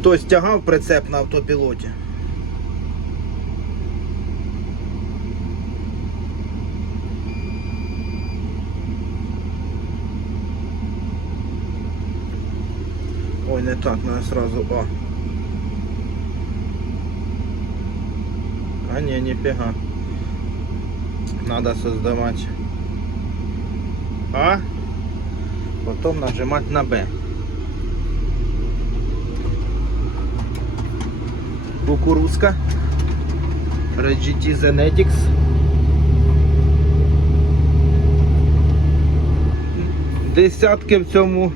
Хтось тягав прицеп на автопілоті. Ой, не так, надо сразу. О. А не, нифига. Надо создавать. А? Потом нажимать на Б. Кукурузка. RGT Zenetics. Десятки в цьому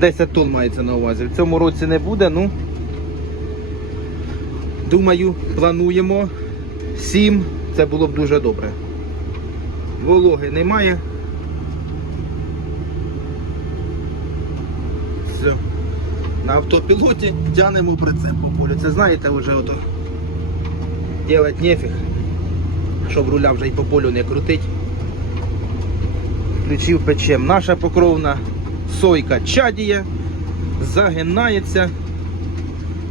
10 тонн мається на увазі. В цьому році не буде, ну. Думаю, плануємо 7. Це було б дуже добре. Вологи немає. Все. На автопілоті тянемо прицеп по полю. Це знаєте вже ото. Делать нефіг. Щоб руля вже й по полю не крутить. Ключів печем. Наша покровна сойка чадіє, загинається,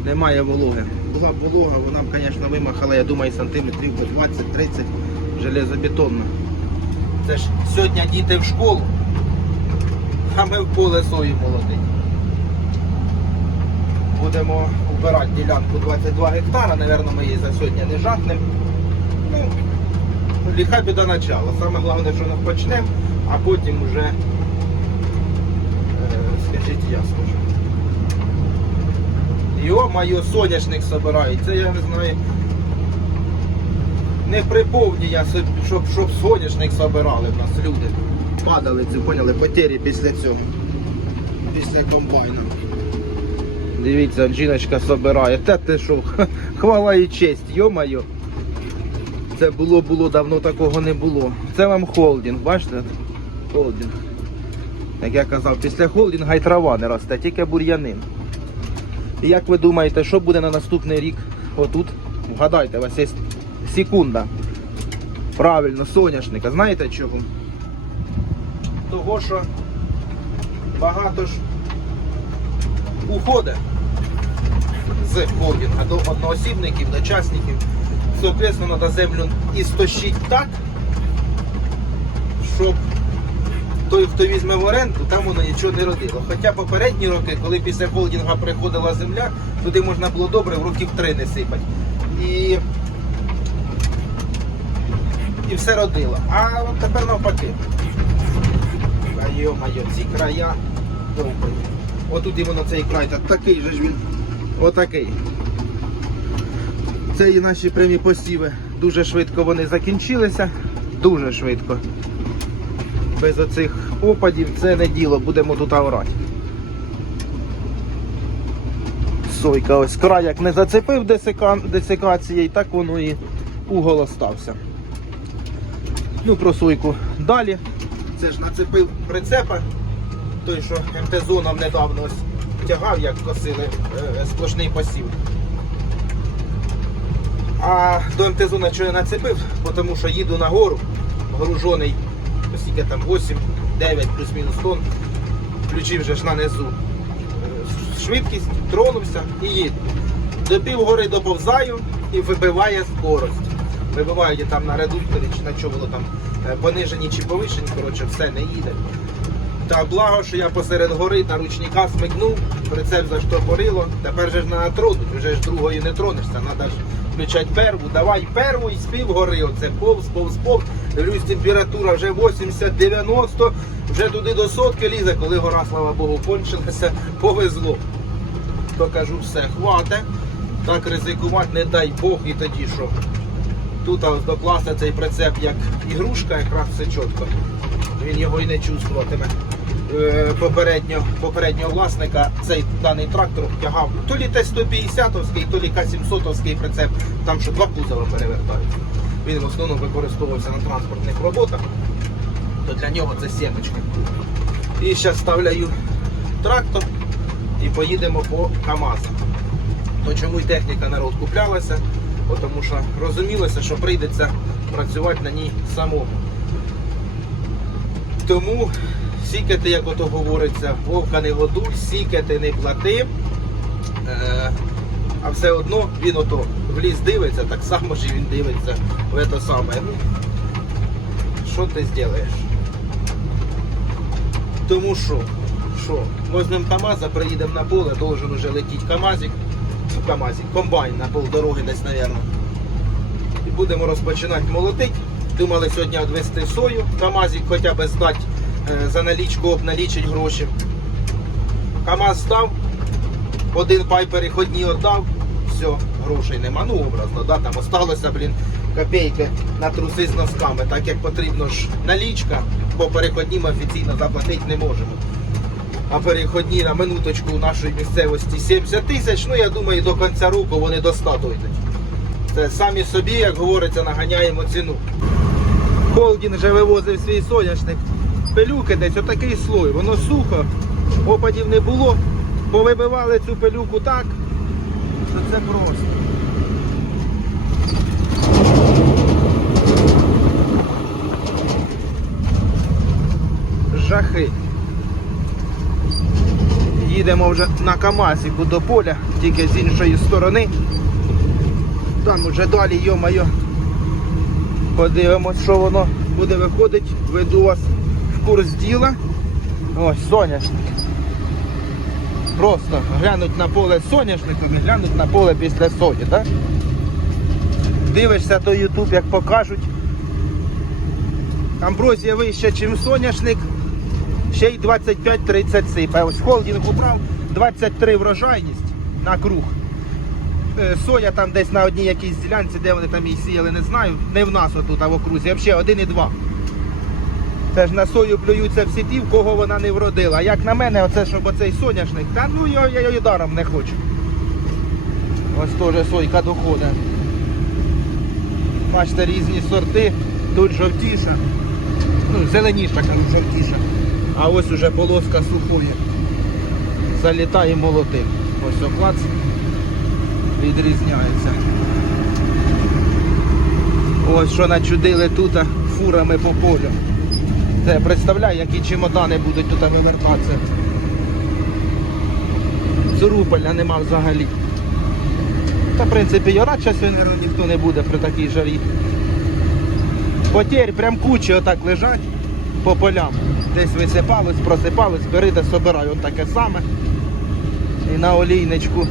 немає вологи. Була б волога, вона б, звісно, вимахала, я думаю, сантиметрів по 20-30 железобетонна. Це ж сьогодні діти в школу, а ми в поле сої молодить. Будемо убирати ділянку 22 гектара, напевно, ми її за сьогодні не жахнемо. Ну, ліха біда начала. Саме головне, що ми почнемо, а потім вже Е, Скажіть, я скажу. Йо-моє, соняшник собирають. Це я не знаю. Не приповні я, щоб, щоб соняшник собирали в нас люди. Падали, ці поняли, потері після цього. Після комбайна. Дивіться, жіночка собирає. Та ти що, хвала і честь, йо-моє. Це було, було, давно такого не було. Це вам холдинг, бачите? Холдинг. Як я казав, після холдинга й трава не росте, тільки бур'янин. Як ви думаєте, що буде на наступний рік отут? Вгадайте, у вас є секунда. Правильно, соняшника. Знаєте чого? Того, що багато ж уходить з холдинга до одноосібників, до частників. Соответственно, треба землю істощити так, щоб той, хто візьме в оренду, там воно нічого не родило. Хоча попередні роки, коли після холдинга приходила земля, туди можна було добре в років три не сипати. І, і все родило. А от тепер навпаки. А йо-моє, ці края довбані. Отут іменно цей край, та такий же ж він. Отакий. Це і наші прямі посіви. Дуже швидко вони закінчилися. Дуже швидко без оцих опадів це не діло, будемо тут орати. Сойка, ось край як не зацепив десикацією, так воно і угол остався. Ну, про сойку далі. Це ж нацепив прицепа, той, що МТ-зоном недавно ось тягав, як косили е, сплошний посів. А до МТ-зона що я нацепив, тому що їду на гору, гружений скільки там 8, 9 плюс-мінус тонн. Включив вже ж на е, швидкість, тронувся і їду. До півгори доповзаю і вибиває скорость. Вибивають там на редукторі чи на чому воно там е, понижені чи повишені, коротше, все не їде. Та благо, що я посеред гори на ручника смикнув, прицеп заштопорило. Тепер же ж на трудуть, вже ж другої не тронешся, треба ж включати перву, давай перву і спів гори. Оце повз, повз, повз. Дивлюсь, температура вже 80-90, вже туди до сотки лізе, коли гора, слава Богу, кончилася, повезло. То кажу, все, хвате. Так ризикувати, не дай Бог і тоді що. Тут докласти цей прицеп як ігрушка, якраз все чітко. Він його і не чувствуватиме. Е, Попередньо, попереднього власника цей даний трактор тягав то лі Т-150, то лі К-700 прицеп, там що два кузова перевертають. Він в основному використовувався на транспортних роботах, то для нього це сімочки. І зараз ставляю трактор і поїдемо по КАМАЗу. То чому й техніка народ куплялася, тому що розумілося, що прийдеться працювати на ній самому. Тому сікати, як ото говориться, вовка не годуй, сікати не плати. Е, а все одно він ото в ліс дивиться, так само ж він дивиться в це саме. Ну, що ти зробиш? Тому що, що, возьмемо КАМАЗа, приїдемо на поле, должен уже летіти КАМАЗик, ну, КАМАЗик, комбайн на полдороги десь, мабуть. І будемо розпочинати молотити. Думали сьогодні відвести сою, КАМАЗик хоча б здати за налічку, обналічить гроші. КАМАЗ став, один пай переходні віддав, все, грошей нема. Ну, образно, да, там осталося, блін, копійки на труси з носками, так як потрібно ж налічка, бо переходні ми офіційно заплатити не можемо. А переходні на минуточку у нашої місцевості 70 тисяч, ну я думаю, до кінця року вони до 100 дойдуть. Це самі собі, як говориться, наганяємо ціну. Холдінг вже вивозив свій соняшник. Пилюки десь отакий слой, воно сухо, опадів не було. Повибивали цю пилюку так, що це просто. Жахи. Їдемо вже на Камазіку до поля, тільки з іншої сторони. Там вже далі, йо-моє. Подивимось, що воно буде виходити. Веду вас курс діла. Ось, соняшник. Просто глянуть на поле соняшником і глянуть на поле після соді. так? Дивишся той Ютуб, як покажуть. Амброзія вища, ніж соняшник. Ще й 25-30 сипає. Ось холдинг убрав 23 врожайність на круг. Е, соя там десь на одній якійсь ділянці, де вони там її сіяли, не знаю. Не в нас отут, а в окрузі. Взагалі 1,2. Це ж на сою плюються всі ті, в кого вона не вродила. А як на мене, оце щоб оцей соняшник, та ну я я її даром не хочу. Ось теж сойка доходить. Бачите, різні сорти, тут жовтіша, ну, зеленіша, кажу, жовтіша. А ось уже полоска сухої. Залітає молотим. Ось оклад відрізняється. Ось що начудили тут фурами по полю. Це представляю, які чемодани будуть тут вивертатися. Зрупеля нема взагалі. Та в принципі і орати зараз, ніхто не буде при такій жарі. Потерь прям кучі отак лежать по полям. Десь висипалось, просипалось, бери да собирай. От таке саме. І на олійничку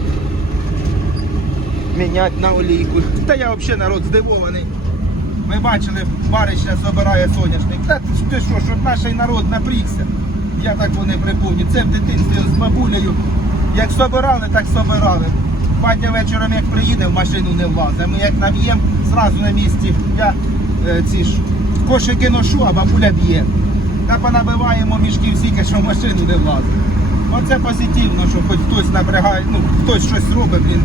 міняти на олійку. Та я взагалі народ здивований. Ми бачили, барища збирає соняшник. Та ти що, щоб наш народ напрігся. Я так вони припомню. Це в дитинстві з бабулею. Як собирали, так собирали. Батя вечором як приїде, в машину не влазить. Ми як наб'ємо, зразу на місці. Я е, ці ж кошики ношу, а бабуля б'є. Та понабиваємо мішків стільки, що в машину не влазить. Оце позитивно, що хоч хтось напрягає, ну хтось щось робить, блін.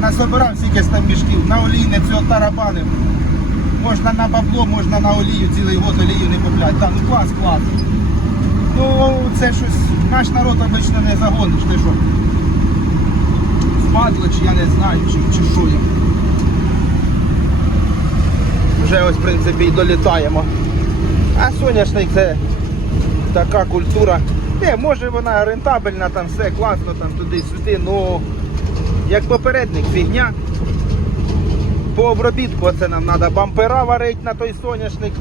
Насобирав стільки там мішків, на олійницю отарабанив. Можна на бабло, можна на олію, цілий год олію не купляти. Та, ну клас, клас. Ну це щось, наш народ обично не загониш, ти що? Впадло, чи я не знаю, чи, чи що я. Вже ось в принципі і долітаємо. А соняшник це така культура. Не, може вона рентабельна, там все класно, там туди-сюди, ну як попередник фігня. По обробітку це нам треба бампера варити на той соняшник,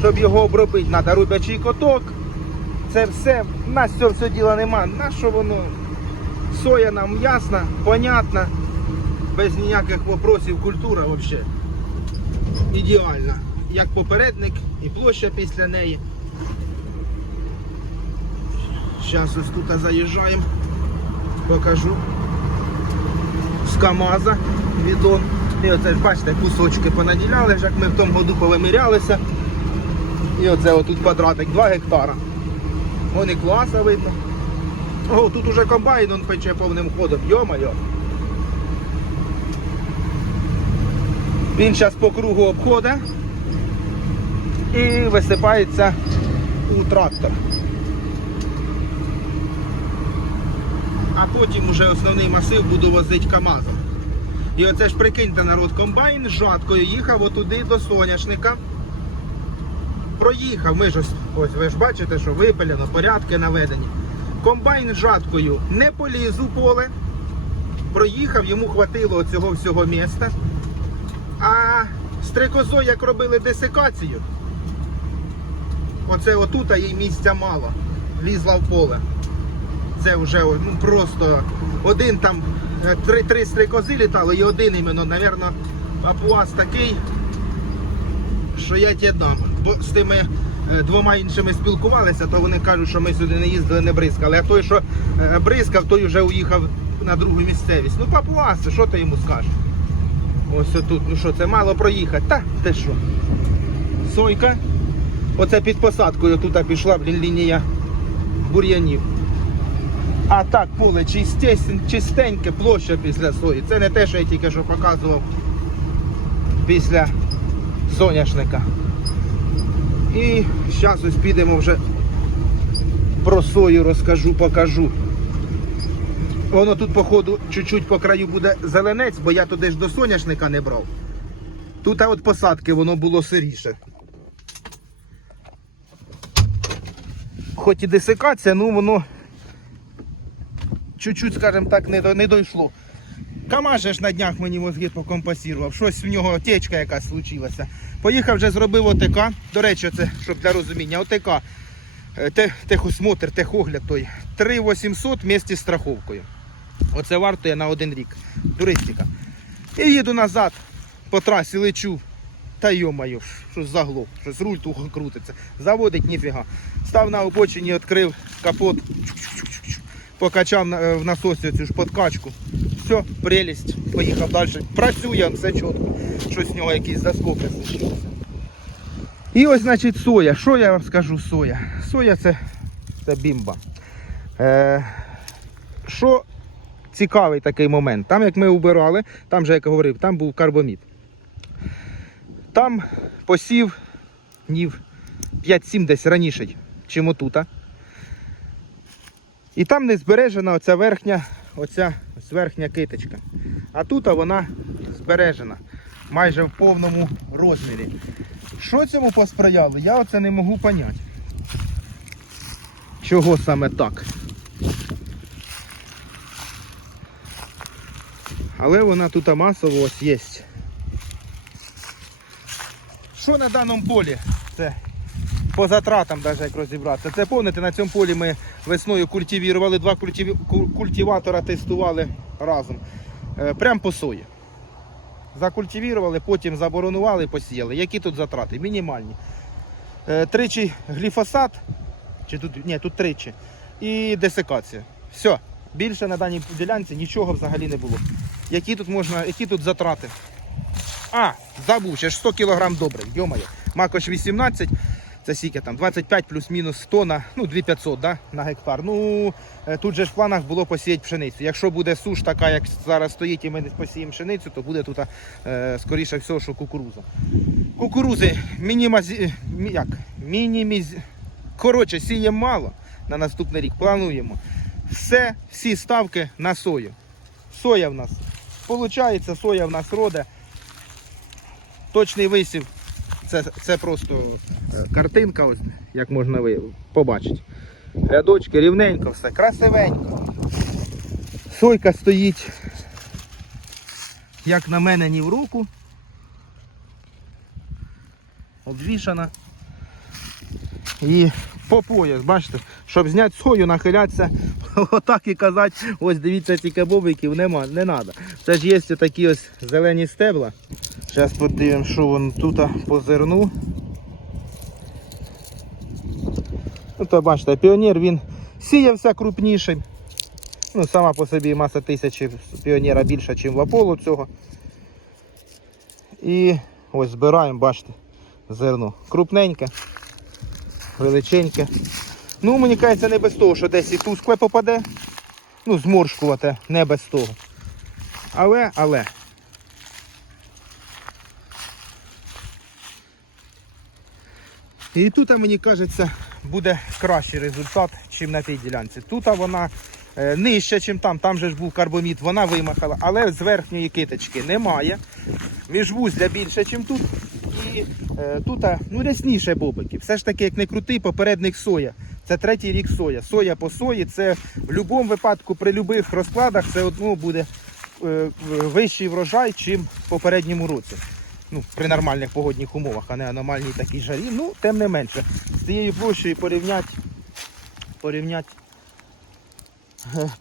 щоб його обробити. Треба рубячий коток. Це все. У нас цього все діла нема. На що воно? Соя нам ясна, понятна, без ніяких вопросів культура взагалі. Ідеальна. Як попередник і площа після неї. Зараз ось тут заїжджаємо, покажу. З КАМАЗа відон. І оце ж бачите, кусочки понаділяли, як ми в тому году повимірялися. І оце отут квадратик 2 гектара. Вони класа видно. О, тут уже комбайн он пече повним ходом, йо-моє. Він зараз по кругу обходить і висипається у трактор. А потім уже основний масив буду возити КАМАЗом. І оце ж прикиньте народ, комбайн з жаткою їхав отуди до соняшника. Проїхав, ми ж ось, ось ви ж бачите, що випалено, порядки наведені. Комбайн з жаткою не поліз у поле, проїхав, йому хватило цього всього міста. А стрикозой, як робили десикацію, оце отут, їй місця мало. Лізла в поле. Це вже ну, просто один там, три, три стрикози літало і один іменно, напевно, папуас такий, що я тебе дам. Бо з тими е, двома іншими спілкувалися, то вони кажуть, що ми сюди не їздили, не бризкали. А той, що е, бризкав, той вже уїхав на другу місцевість. Ну, папуаси, що ти йому скажеш? Ось отут, ну що, це мало проїхати. Та ти що? Сойка. Оце під посадкою тут пішла блін, лінія бур'янів. А так, поле чистеньке, площа після сої. Це не те, що я тільки що показував після соняшника. І зараз ось підемо вже про сою розкажу, покажу. Воно тут, походу, чуть-чуть по краю буде зеленець, бо я туди ж до соняшника не брав. Тут а от посадки воно було сиріше. Хоч і десикація, ну воно чуть-чуть, скажімо так, не, не дійшло. Камаз ж на днях мені мозги покомпасірував, щось в нього течка якась случилася. Поїхав вже зробив ОТК. До речі, це щоб для розуміння, ОТК, е, те- техосмотр, техогляд той 3800 вместе з страховкою. Оце вартує на один рік. Туристика. І їду назад по трасі лечу. Та йомаю, щось заглох, щось руль тухо крутиться. Заводить ніфіга. Став на обочині, відкрив капот, чук-чук-чук-чук. покачав на- е, в насосі цю ж подкачку. Все, прелість. Поїхав далі. Працює, все чітко. Щось з нього якісь заскоки залишилися. І ось, значить, соя. Що я вам скажу соя? Соя це, це бімба. Е, що цікавий такий момент. Там, як ми убирали, там же, як я говорив, там був карбомід. Там посів днів 5-7 десь раніше, чим отута. І там не збережена оця верхня, оця ось верхня киточка. А тут вона збережена майже в повному розмірі. Що цьому посприяло, я оце не можу поняти. Чого саме так? Але вона тут масово ось є. Що на даному полі? Це по затратам, навіть як розібратися. Це помните, на цьому полі ми весною культивірували, два культиві- культиватора тестували разом. Е, Прямо по сої. Закультивірували, потім заборонували, посіяли. Які тут затрати? Мінімальні. Е, Тричі гліфосат, чи тут, ні, тут тричі. І десикація. Все. Більше на даній ділянці нічого взагалі не було. Які тут можна, які тут затрати? А, забув, ще ж 100 кг добре, йомає. Макош 18, це скільки там, 25 плюс-мінус тонна, ну 2500 да, на гектар. Ну, е, тут же в планах було посіяти пшеницю. Якщо буде суш така, як зараз стоїть, і ми не посіємо пшеницю, то буде тут, е, скоріше всього, що кукуруза. Кукурузи мінімазі... як? мініміз... Коротше, сіємо мало на наступний рік, плануємо. Все, всі ставки на сою. Соя в нас. Получається, соя в нас роде. Точний висів. Це, це просто е, картинка, ось, як можна ви побачити. Рядочки рівненько, все, красивенько. Сойка стоїть, як на мене, ні в руку. Обвішана. І по пояс, бачите, щоб зняти сою, нахилятися, отак і казати, ось дивіться, тільки бобиків нема, не треба. Це ж є такі ось зелені стебла. Зараз подивимось, що воно тут по зерну. Ну, то бачите, піонер він сіявся крупніший. Ну, сама по собі маса тисячі піонера більша, ніж в Аполло цього. І ось збираємо, бачите, зерно. Крупненьке, величеньке. Ну, мені кажеться, не без того, що десь і тускле попаде. Ну, зморшкувати, не без того. Але, але. І тут, мені кажеться, буде кращий результат, ніж на тій ділянці. Тут вона е, нижча, ніж там, там же ж був карбомід, вона вимахала, але з верхньої киточки немає. Міжвузля більше, ніж тут. І е, тут ну, рясніше бобики. Все ж таки, як не крутий, попередник соя. Це третій рік соя. Соя по сої, це в будь-якому випадку при будь-яких розкладах все одно буде е, вищий врожай, чим в попередньому році. Ну, при нормальних погодних умовах, а не аномальній такій жарі. Ну, тим не менше. З цією площею порівняти, е,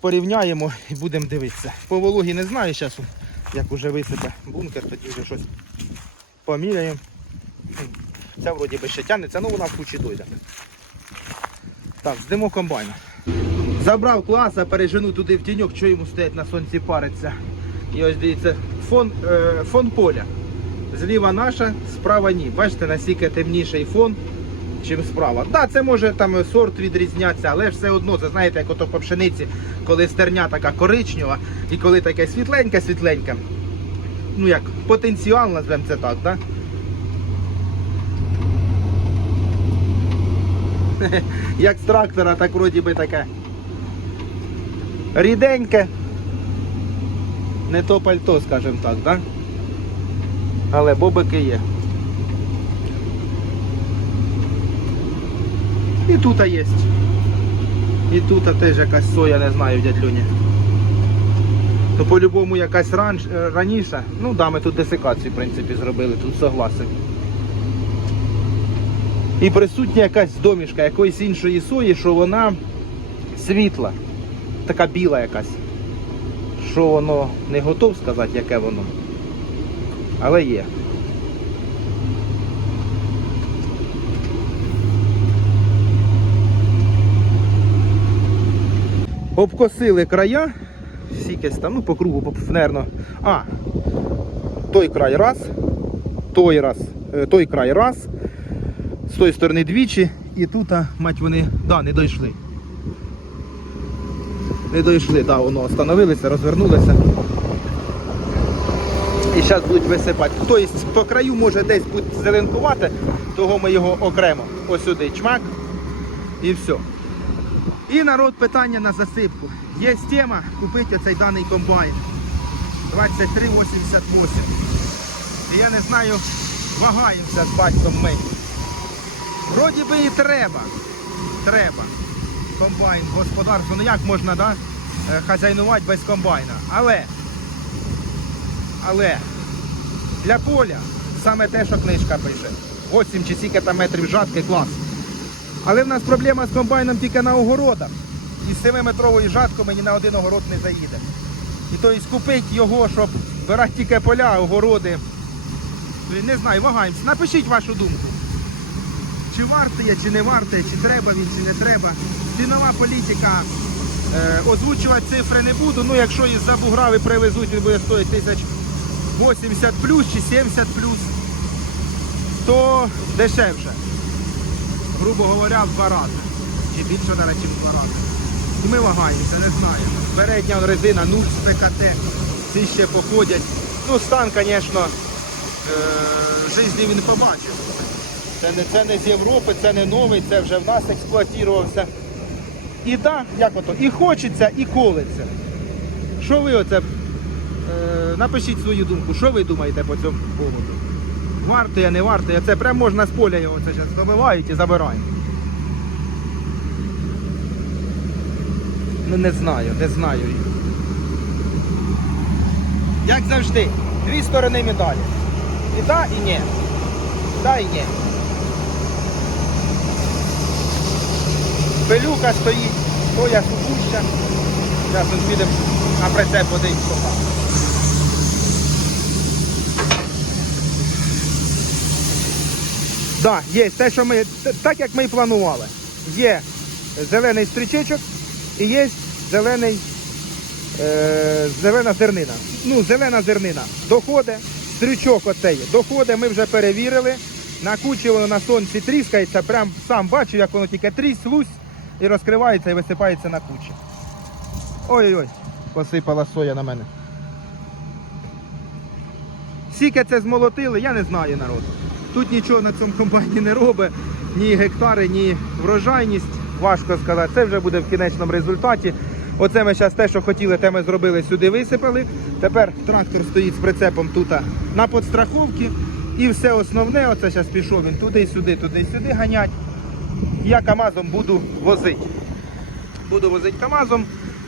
порівняємо і будемо дивитися. По вологі не знаю зараз, як уже висипе бункер, тоді вже щось поміряємо. Ця вроді би ще тягнеться, ну вона в кучі дойде. Так, здимо комбайна. Забрав класа, пережену туди в тіньок, що йому стоять на сонці париться. І ось дивіться, фон, е, фон поля. Зліва наша, справа ні. Бачите, наскільки темніший фон, чим справа. Так, да, це може там сорт відрізнятися, але все одно, це знаєте, як ото по пшениці, коли стерня така коричнева і коли таке світленьке-світленьке. Ну як, потенціал, назвемо це так, так? Як з трактора, так вроді би таке. Ріденьке. Не то пальто, скажімо так, да? Але бобики є. І тут є. І тут теж якась соя, не знаю, дядь То по-любому якась ран... е, раніше. Ну да, ми тут десикацію, в принципі, зробили, тут согласен. І присутня якась домішка якоїсь іншої сої, що вона світла, така біла якась. Що воно не готов сказати, яке воно. Але є. Обкосили края, сікесь там, ну по кругу, наверно. А, той край раз, той раз, е, той край раз, з тої сторони двічі, і тут, мать, вони, да, не дійшли. Не дійшли, да, воно остановилися, розвернулися. І зараз будуть висипати. Тобто по краю може десь бути зеленкувати, того ми його окремо ось сюди чмак і все. І народ питання на засипку. Є тема купити оцей даний комбайн 2388. І я не знаю, вагаємося з батьком ми. Вроді би і треба. Треба. Комбайн, господарство. Ну як можна да, е, хазяйнувати без комбайна? Але, але для поля саме те, що книжка пише. 8 чи скільки там метрів жатки, клас. Але в нас проблема з комбайном тільки на огородах. І з 7-метровою жаткою мені на один огород не заїде. І тобто купити його, щоб брати тільки поля, огороди. Не знаю, вагаємося. Напишіть вашу думку. Чи вартує, чи не вартує, чи треба він, чи не треба. Цінова політика. Е, озвучувати цифри не буду. Ну, якщо із за буграви привезуть, він буде стоїти тисяч 80 плюс чи 70 плюс, то дешевше. Грубо говоря, в два рази. Чи більше, до речі, в два рази. І ми вагаємося, не знаю. Передня резина, ну ПКТ. Ці ще походять. Ну, стан, звісно, е, житті він побачив. Це не, це не з Європи, це не новий, це вже в нас експлуатувався. І так, як ото, і хочеться, і колеться. Що ви оце? Е, напишіть свою думку, що ви думаєте по цьому поводу? Варто я, не варто я. Це прямо можна з поля його це зараз добивають і забирають. Ну не знаю, не знаю. Як завжди, дві сторони медалі. І да, і ні. Да, і ні. Пилюка стоїть, тоя супуща. Зараз підемо на прицеп подивимося. Так, да, є те, що ми, так як ми і планували. Є зелений стрічечок і є зелений, е, зелена зернина. Ну, зелена зернина доходить, стрючок оцей доходить, ми вже перевірили. На кучі воно на сонці тріскається, прям сам бачу, як воно тільки трісь, лусь і розкривається і висипається на кучі. Ой-ой-ой, посипала соя на мене. Скільки це змолотили, я не знаю народ. Тут нічого на цьому комбайні не робить, ні гектари, ні врожайність. Важко сказати. Це вже буде в кінечному результаті. Оце ми зараз те, що хотіли, те ми зробили, сюди висипали. Тепер трактор стоїть з прицепом тут на подстраховці. І все основне, оце зараз пішов він туди-сюди, туди-сюди ганять. Я КАМАЗом буду возити. Буду возити КАМАЗом.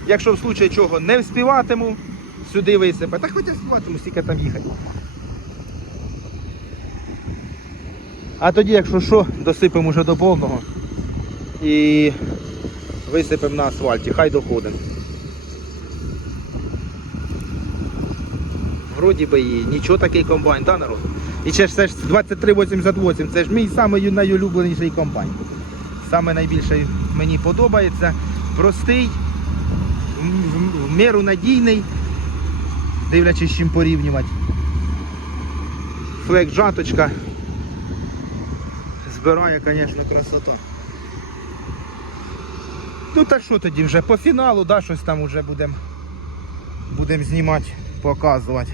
Якщо в случае чого не вспіватиму, сюди висипати. Та хоча співатиму, скільки там їхати. А тоді, якщо що, досипемо вже до повного і висипемо на асфальті, хай доходимо. Вроді би і нічого такий комбайн, да, народ? І ще ж це ж 2388, це ж мій самий найулюбленіший комбайн. Саме найбільше мені подобається. Простий, в- міру надійний, дивлячись з чим порівнювати. Флек жаточка. Збирає, звісно, красота. Ну так що тоді вже по фіналу, да, щось там вже будемо будем знімати, показувати.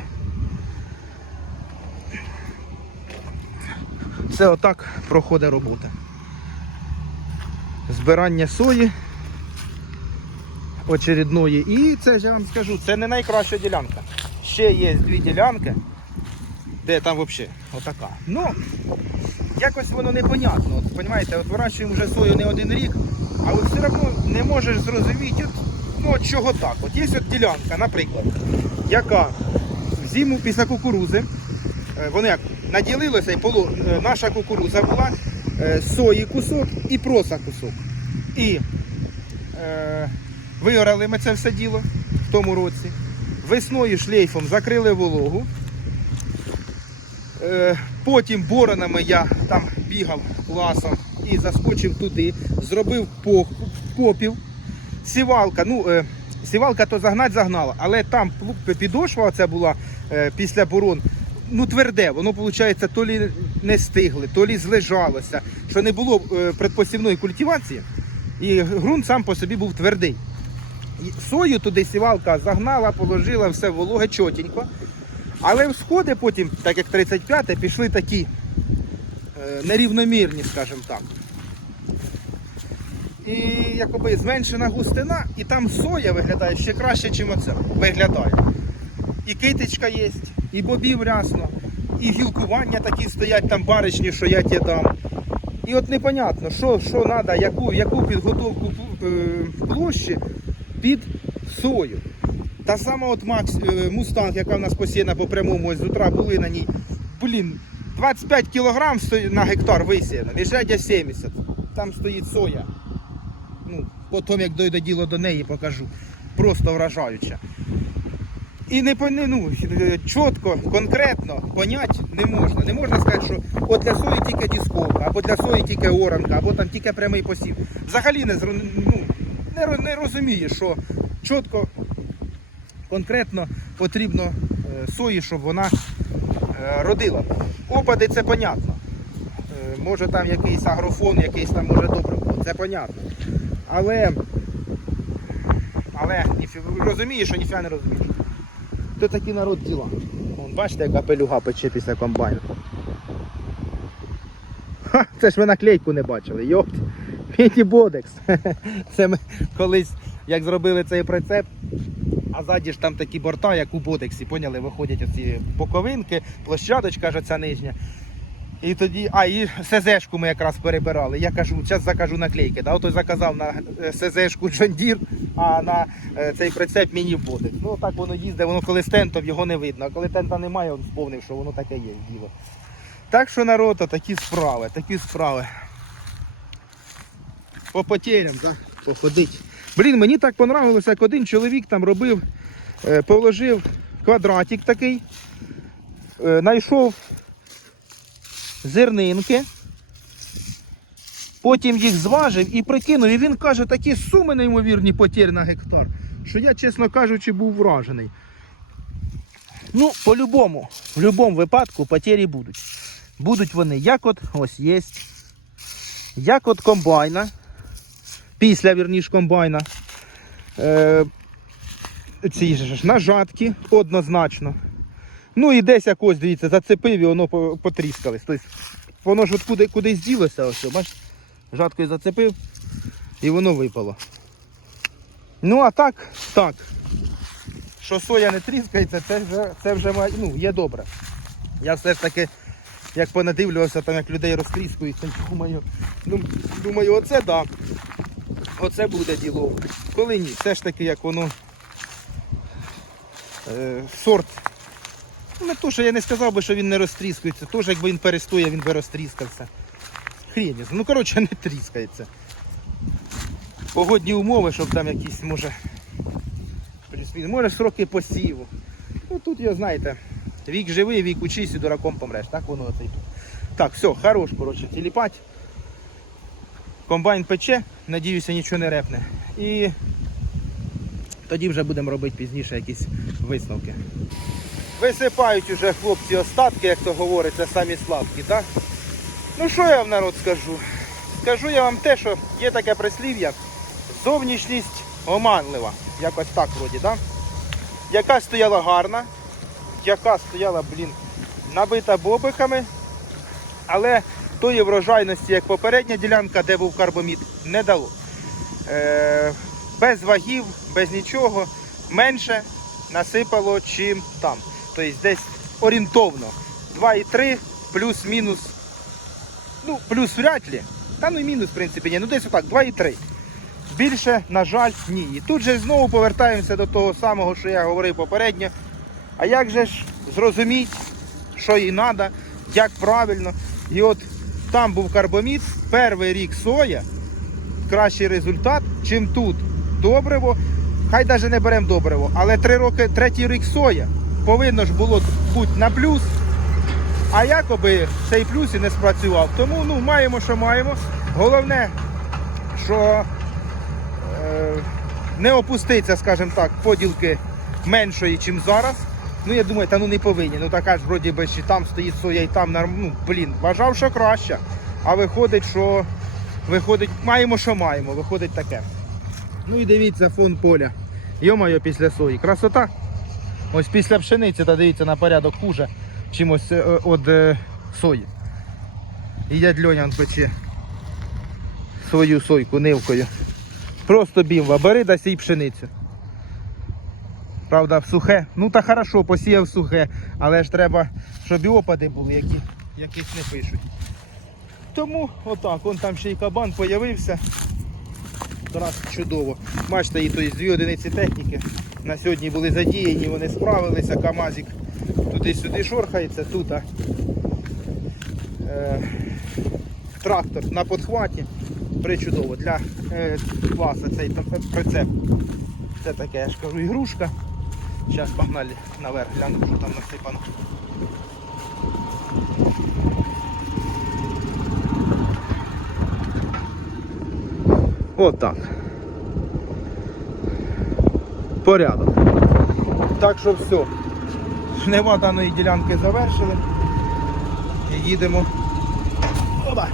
Це отак проходить робота. Збирання сої очередної. І це я вам скажу, це не найкраща ділянка. Ще є дві ділянки, де там взагалі отака. Ну, якось воно непонятно. От, розумієте, от вирощуємо вже сою не один рік, а все одно не можеш зрозуміти, от, ну, от чого так. От є от ділянка, наприклад, яка в зиму після кукурузи, е, вони як наділилося і полу, е, наша кукуруза була е, сої кусок і проса кусок. І е, виорали ми це все діло в тому році. Весною шлейфом закрили вологу. Потім боронами я там бігав класом і заскочив туди, зробив попіл. Сівалка, ну, е, сівалка то загнать загнала, але там підошва оця була е, після борон, ну тверде, воно виходить, то лі не стигли, то лі злежалося, що не було е, предпосівної культивації, і ґрунт сам по собі був твердий. І Сою туди сівалка загнала, положила, все вологе чотенько. Але всходи потім, так як 35-те, пішли такі е, нерівномірні, скажімо так. І якоби зменшена густина, і там соя виглядає ще краще, ніж оце. Виглядає. І китичка є, і бобів рясно, і гілкування такі стоять там баричні, що я ті дам. І от непонятно, що, що треба, яку, яку підготовку е, площі під сою. Та сама от Макс е, Мустанг, яка в нас посіяна по прямому ось з утра були на ній. Блін, 25 кг на гектар висіяно, міжрядя 70. Там стоїть соя. Ну, потім як дойде діло до неї, покажу. Просто вражаюча. І не ну, чітко, конкретно поняти не можна. Не можна сказати, що от для сої тільки дісковка, або для сої тільки оранка, або там тільки прямий посів. Взагалі не, ну, не, не розумієш, що чітко конкретно потрібно е, сої, щоб вона е, родила. Опади це понятно. Е, Може там якийсь агрофон, якийсь там може добре було, це понятно. Але, але розумієш, що ніфіга не розумієш. То такий народ діла. Вон, бачите, яка пелюга пече після комбайну. Ха, це ж ви наклейку не бачили, йопт. Міні Бодекс. Це ми колись, як зробили цей прицеп, а ззаді ж там такі борта, як у Бодексі, поняли, виходять оці боковинки, площадочка ж оця нижня. І тоді, а і СЗшку ми якраз перебирали. Я кажу, зараз закажу наклейки. Да? Ото заказав на е, СЗшку Джондір, а на е, цей прицеп міні Бодекс. Ну так воно їздить, воно коли з тентом його не видно. А коли тента немає, він сповнив, що воно таке є діло. Так що народ, такі справи, такі справи. По потерям, да? походить. Блін, мені так понравилося, як один чоловік там робив, е, положив квадратик такий, е, знайшов зернинки, потім їх зважив і прикинув. І він каже, такі суми неймовірні потері на гектар, що я, чесно кажучи, був вражений. Ну, по-любому, в будь-якому випадку потері будуть. Будуть вони як от ось є, як от комбайна, після вірніш комбайна. Е, ці ж нажатки однозначно. Ну і десь якось, дивіться, зацепив і воно потріскалось. Тобто воно ж от куди, кудись ділося, ось, бачите, жаткою зацепив і воно випало. Ну а так, так. Що соя не тріскається, це вже, це вже ну, є добре. Я все ж таки, як понадивлювався, там як людей розтріскується, думаю, ну, думаю, оце да. Оце буде діло. Коли ні, все ж таки, як воно Е, сорт. Ну, не то, що я не сказав би, що він не розтріскується. Теж якби він перестояв, він би розтріскався. Хрень. Ну, коротше, не тріскається. Погодні умови, щоб там якісь, може. Може сроки посіву. Ну тут я знаєте, вік живий, вік учись і дураком помреш. Так воно оцей. Так, все, хорош, коротше, тіліпать. Комбайн пече, надіюся, нічого не репне. І тоді вже будемо робити пізніше якісь висновки. Висипають уже хлопці остатки, як то говориться, самі слабкі, так? Ну що я вам народ скажу? Скажу я вам те, що є таке прислів'я, зовнішність оманлива. Якось так вроді, так? Яка стояла гарна, яка стояла, блін, набита бобиками, але тої врожайності, як попередня ділянка, де був карбомід, не дало. Е, без вагів, без нічого, менше насипало, чим там. Тобто десь орієнтовно 2,3 плюс-мінус. Ну, плюс вряд ли. Та ну і мінус, в принципі, ні. Ну десь отак, 2,3. Більше, на жаль, ні. І тут же знову повертаємося до того самого, що я говорив попередньо. А як же ж зрозуміти, що їй треба, як правильно. І от там був карбомід, перший рік соя, кращий результат, чим тут. Добриво. Хай навіть не беремо добриво, але три роки, третій рік соя повинно ж було бути на плюс. А якоби цей плюс і не спрацював. Тому ну, маємо, що маємо. Головне, що е, не опуститься, скажімо так, поділки меншої, ніж зараз. Ну я думаю, та ну не повинні. Ну така ж вроді би, що там стоїть соя і там ну, блін, вважав, що краще. А виходить, що виходить, маємо, що маємо, виходить таке. Ну і дивіться фон поля. Йомайо після сої. Красота. Ось після пшениці, та дивіться на порядок хуже, чимось е, від е, сої. І дядь Льоня пече свою сойку нивкою. Просто бімба. Бери да сій пшеницю. Правда, в сухе. Ну та хорошо, посіяв сухе, але ж треба, щоб і опади були, які, яких не пишуть. Тому отак, он там ще й кабан появився. Раз чудово. Бачите, і то є дві одиниці техніки. На сьогодні були задіяні, вони справилися, Камазик туди-сюди шорхається, тут а, е, трактор на подхваті. Причудово для е, класа цей прицеп. Це таке, я ж кажу, ігрушка. Зараз погнали наверх, гляну, що там насипано. Отак. Порядок. Так що все. Жнива даної ділянки завершили. І їдемо. Опа!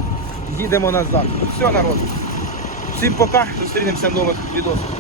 Їдемо назад. Все, народ. Всім пока. Зустрінемося в нових відосах.